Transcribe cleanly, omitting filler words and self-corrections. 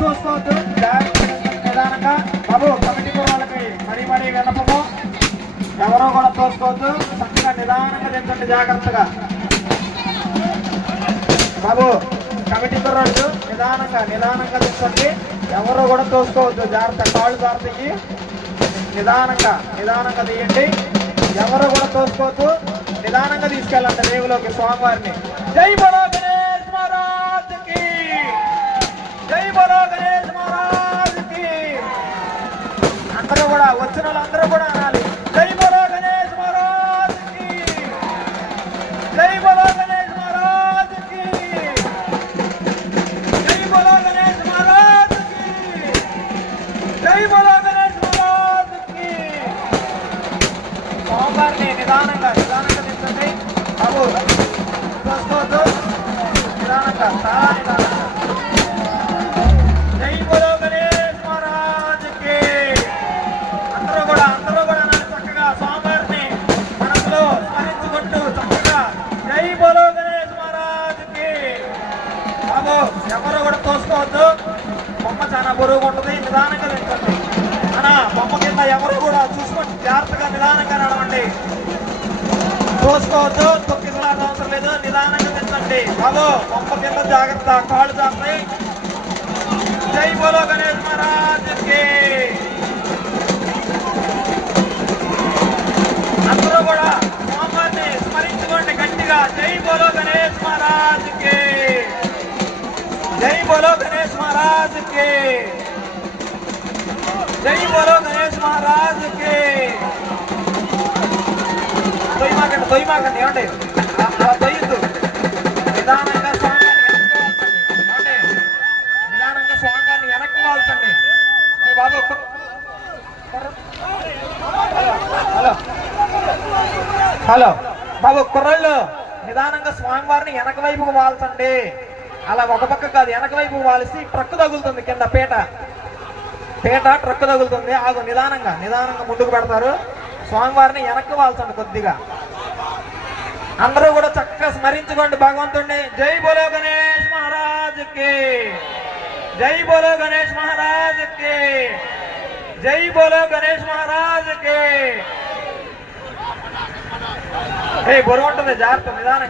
చూసుకోవద్దు, నిదానంగా. బాబు కమిటీ వాళ్ళకి మరీ మరీ విన్నపము, ఎవరో కూడా తోసుకోవద్దు, చక్కగా నిదానంగా దించండి జాగ్రత్తగా. బాబు కమిటీ కుర్రాళ్ళు నిదానంగా నిదానంగా దించండి, ఎవరో కూడా తోసుకోవద్దు, జాగ్రత్త. కాళ్ళు జాగ్రత్తకి నిదానంగా నిదానంగా తీయండి, ఎవరు కూడా తోసుకోవద్దు, నిదానంగా తీసుకెళ్ళండి రేవులోకి స్వామివారిని. జై బలో గణేష్ మహారాజ్ కి, జై బలో గణేష్ మహారాజ్ కి. అందరూ కూడా వచ్చిన వాళ్ళందరూ కూడా అనాలి, జై బలో గణేష్ మహారాజ్ కి, జై బలో గణేష్ మహారాజ్ కి, జై బలో గణేష్ మహారాజ్ కి, జై బలో గణేష్ మహారాజ్ కి. స్వామివారిని నిదానంగా నిదానంగా తీసుకోండి బాబు, చూసుకోవద్దు, నిదానంగా చాలా నిదానంగా. జై బలో గణేష్ మహారాజ్ కి. అందరూ కూడా అనాలి చక్కగా, స్వామివారిని మనసులో స్మరించుకుంటూ చక్కగా జై బలో గణేష్ మహారాజ్ కి. బాబు ఎవరు కూడా తోసుకోవద్దు, బొమ్మ చాలా బరువుగా ఉంటుంది, నిదానంగా తింటుంది. అనా బొమ్మ కింద ఎవరు కూడా చూసుకొని జాగ్రత్తగా నిదానంగా నడవండి, తోసుకోవద్దు, తొక్కిసలాట అవసరం లేదు, నిదానంగా తింటండి. బాబు బొమ్మ కింద జాగ్రత్త, కాళ్ళు జాగ్రత్త. జై బోలో గణేష్ మహారాజ్ కి. అందరూ కూడా స్వామివారిని స్మరించుకోండి గట్టిగా, జై బోలో గణేష్ మహారాజ్ కి, జై బోలో గణేష్ మహారాజ్ కి, జై బోలో గణేష్ మహారాజ్ కి. తొయ్యమాకండి ఏమండి, అలా తొయ్యద్దు, నిదానంగా స్వామివారిని వెనక్కి, నిదానంగా స్వామివారిని వెనక్కి వాల్చండి. బాబు హలో హలో బాబు కుర్రాళ్ళు నిదానంగా స్వామివారిని వెనక వైపుకు వాల్చండి. అలా ఒక పక్క కాదు, వెనక వైపుకు వాలిసి ట్రక్కు తగులుతుంది, కింద పీట ట్రక్కు తగులుతుంది. ఆగు, నిదానంగా నిదానంగా ముందుకు పెడతారు. స్వామివారిని వెనక్కి వాల్చండి కొద్దిగా. అందరూ కూడా చక్కగా స్మరించుకోండి భగవంతుడిని. జై బోలో గణేష్ మహారాజ్ కి, జై బోలో గణేష్ మహారాజ్ కి, జై బోలో గణేష్ మహారాజ్ కి. బరువు ఉంటుంది, జాగ్రత్త, నిదానంగా.